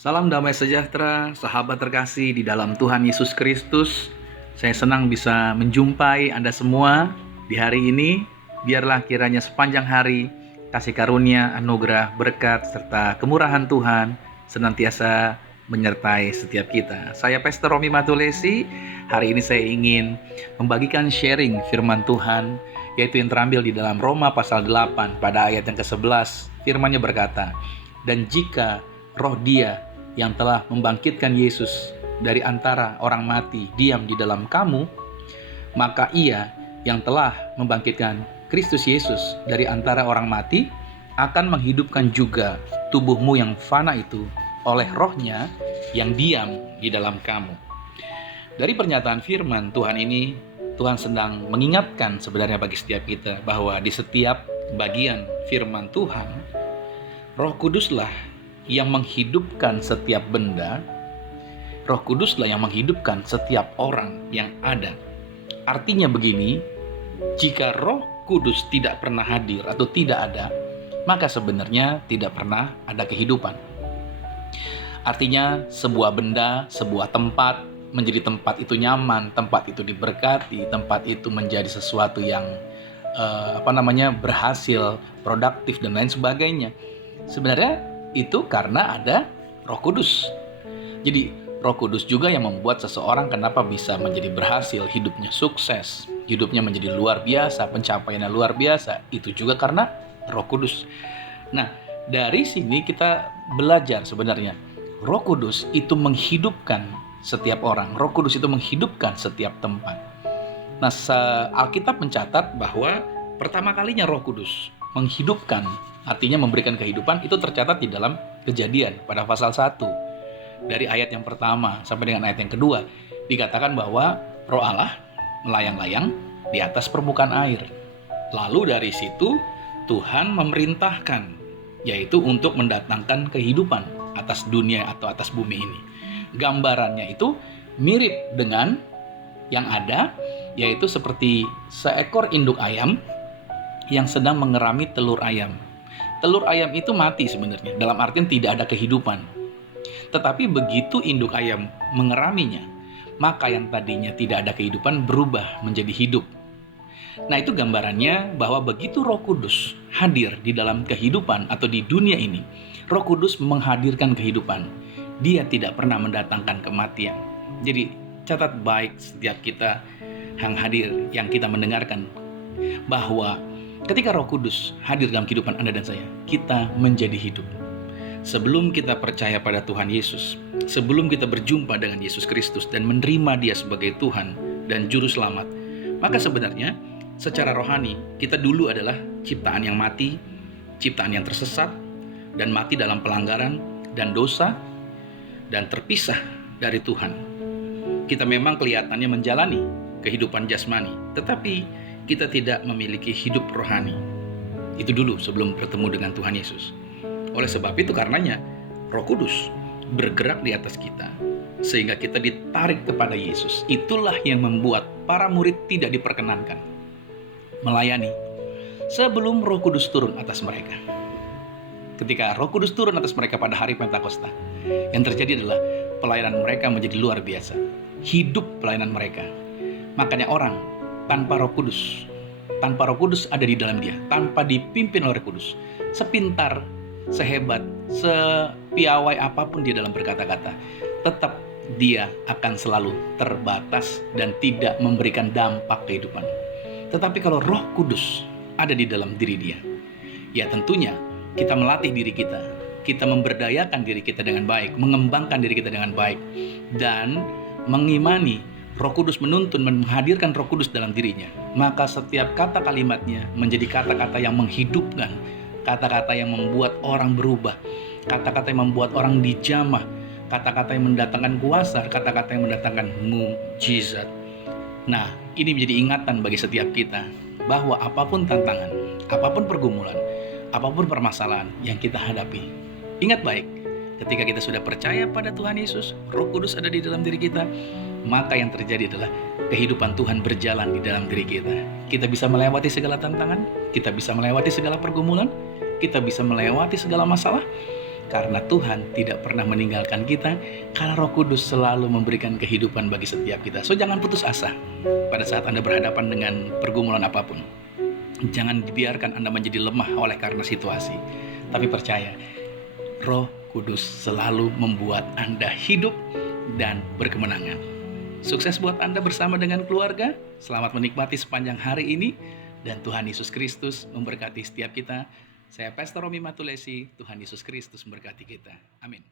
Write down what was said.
Salam damai sejahtera, sahabat terkasih di dalam Tuhan Yesus Kristus. Saya senang bisa menjumpai Anda semua di hari ini. Biarlah kiranya sepanjang hari kasih karunia, anugerah, berkat, serta kemurahan Tuhan senantiasa menyertai setiap kita. Saya Pastor Romi Matulesi. Hari ini saya ingin membagikan sharing firman Tuhan, yaitu yang terambil di dalam Roma pasal 8 pada ayat yang ke-11. Firman-Nya berkata, "Dan jika roh Dia yang telah membangkitkan Yesus dari antara orang mati diam di dalam kamu, maka Ia yang telah membangkitkan Kristus Yesus dari antara orang mati akan menghidupkan juga tubuhmu yang fana itu oleh Roh-Nya yang diam di dalam kamu." Dari pernyataan firman Tuhan ini, Tuhan sedang mengingatkan sebenarnya bagi setiap kita bahwa di setiap bagian firman Tuhan, Roh Kuduslah yang menghidupkan setiap benda. Roh Kuduslah yang menghidupkan setiap orang yang ada. Artinya begini, jika Roh Kudus tidak pernah hadir atau tidak ada, maka sebenarnya tidak pernah ada kehidupan. Artinya sebuah benda, sebuah tempat menjadi tempat itu nyaman, tempat itu diberkati, tempat itu menjadi sesuatu yang berhasil, produktif dan lain sebagainya. Sebenarnya itu karena ada Roh Kudus. Jadi Roh Kudus juga yang membuat seseorang kenapa bisa menjadi berhasil, hidupnya sukses, hidupnya menjadi luar biasa, pencapaiannya luar biasa. Itu juga karena Roh Kudus. Nah, dari sini kita belajar sebenarnya Roh Kudus itu menghidupkan setiap orang. Roh Kudus itu menghidupkan setiap tempat. Nah, Alkitab mencatat bahwa pertama kalinya Roh Kudus menghidupkan, artinya memberikan kehidupan, itu tercatat di dalam Kejadian pada pasal 1. Dari ayat yang pertama sampai dengan ayat yang kedua, dikatakan bahwa Roh Allah melayang-layang di atas permukaan air. Lalu dari situ Tuhan memerintahkan, yaitu untuk mendatangkan kehidupan atas dunia atau atas bumi ini. Gambarannya itu mirip dengan yang ada, yaitu seperti seekor induk ayam yang sedang mengerami telur ayam. Telur ayam itu mati sebenarnya, dalam artian tidak ada kehidupan. Tetapi begitu induk ayam mengeraminya, maka yang tadinya tidak ada kehidupan berubah menjadi hidup. Nah, itu gambarannya bahwa begitu Roh Kudus hadir di dalam kehidupan atau di dunia ini, Roh Kudus menghadirkan kehidupan. Dia tidak pernah mendatangkan kematian. Jadi catat baik setiap kita yang hadir, yang kita mendengarkan, bahwa ketika Roh Kudus hadir dalam kehidupan Anda dan saya, kita menjadi hidup. Sebelum kita percaya pada Tuhan Yesus, sebelum kita berjumpa dengan Yesus Kristus dan menerima Dia sebagai Tuhan dan Juru Selamat, maka sebenarnya secara rohani kita dulu adalah ciptaan yang mati, ciptaan yang tersesat, dan mati dalam pelanggaran dan dosa, dan terpisah dari Tuhan. Kita memang kelihatannya menjalani kehidupan jasmani, tetapi kita tidak memiliki hidup rohani. Itu dulu sebelum bertemu dengan Tuhan Yesus. Oleh sebab itu karenanya Roh Kudus bergerak di atas kita sehingga kita ditarik kepada Yesus. Itulah yang membuat para murid tidak diperkenankan melayani sebelum Roh Kudus turun atas mereka. Ketika Roh Kudus turun atas mereka pada hari Pentakosta, yang terjadi adalah pelayanan mereka menjadi luar biasa. Hidup pelayanan mereka. Makanya orang tanpa Roh Kudus ada di dalam dia, tanpa dipimpin oleh Roh Kudus, sepintar, sehebat, sepiawai apapun dia dalam berkata-kata, tetap dia akan selalu terbatas dan tidak memberikan dampak kehidupan. Tetapi kalau Roh Kudus ada di dalam diri dia, ya tentunya kita melatih diri kita, kita memberdayakan diri kita dengan baik, mengembangkan diri kita dengan baik, dan mengimani Roh Kudus menuntun, menghadirkan Roh Kudus dalam dirinya. Maka setiap kata kalimatnya menjadi kata-kata yang menghidupkan, kata-kata yang membuat orang berubah, kata-kata yang membuat orang dijamah, kata-kata yang mendatangkan kuasa, kata-kata yang mendatangkan mukjizat. Nah, ini menjadi ingatan bagi setiap kita bahwa apapun tantangan, apapun pergumulan, apapun permasalahan yang kita hadapi, ingat baik, ketika kita sudah percaya pada Tuhan Yesus, Roh Kudus ada di dalam diri kita, maka yang terjadi adalah kehidupan Tuhan berjalan di dalam diri kita. Kita bisa melewati segala tantangan, kita bisa melewati segala pergumulan, kita bisa melewati segala masalah, Karena Tuhan tidak pernah meninggalkan kita, karena Roh Kudus selalu memberikan kehidupan bagi setiap kita. So, jangan putus asa pada saat Anda berhadapan dengan pergumulan apapun. Jangan dibiarkan Anda menjadi lemah oleh karena situasi. Tapi percaya, Roh Kudus selalu membuat Anda hidup dan berkemenangan. Sukses buat Anda bersama dengan keluarga. Selamat menikmati sepanjang hari ini. Dan Tuhan Yesus Kristus memberkati setiap kita. Saya Pastor Romi Matulesi, Tuhan Yesus Kristus memberkati kita. Amin.